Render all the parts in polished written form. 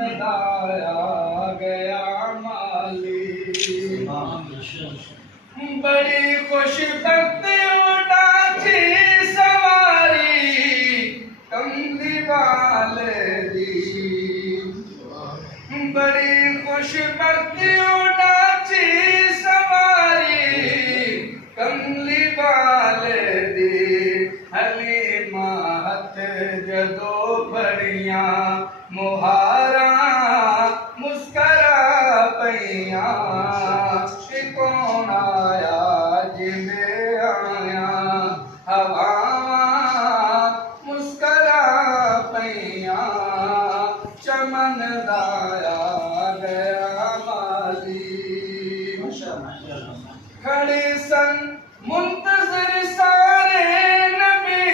लाया गया माली। बड़ी खुशबख्त उड़ाची सवारी कमली वाले दी। बड़ी खुशबख्त उड़ाची सवारी कमली वाले दी। हलीमा हथ जदो बड़िया मुहारा मुस्करा पैया। कौन आया जिमें आया हवावा मुस्करा पैया। चमन दाया गया माली। खड़े सन मुंतज़िर सारे नबी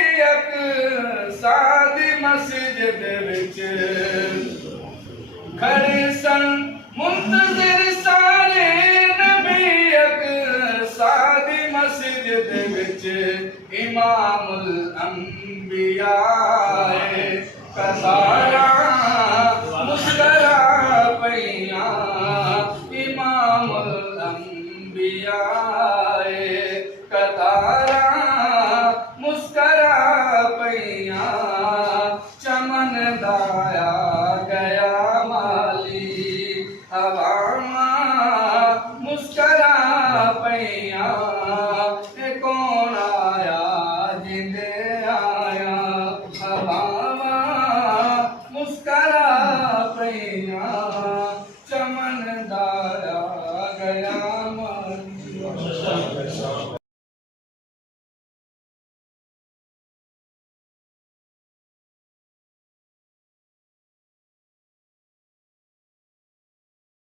सादी मस्जिद विच। खड़े सन मुंतज़िर सारे नबी सादी मस्जिद विच। इमामुल अंबिया कसारा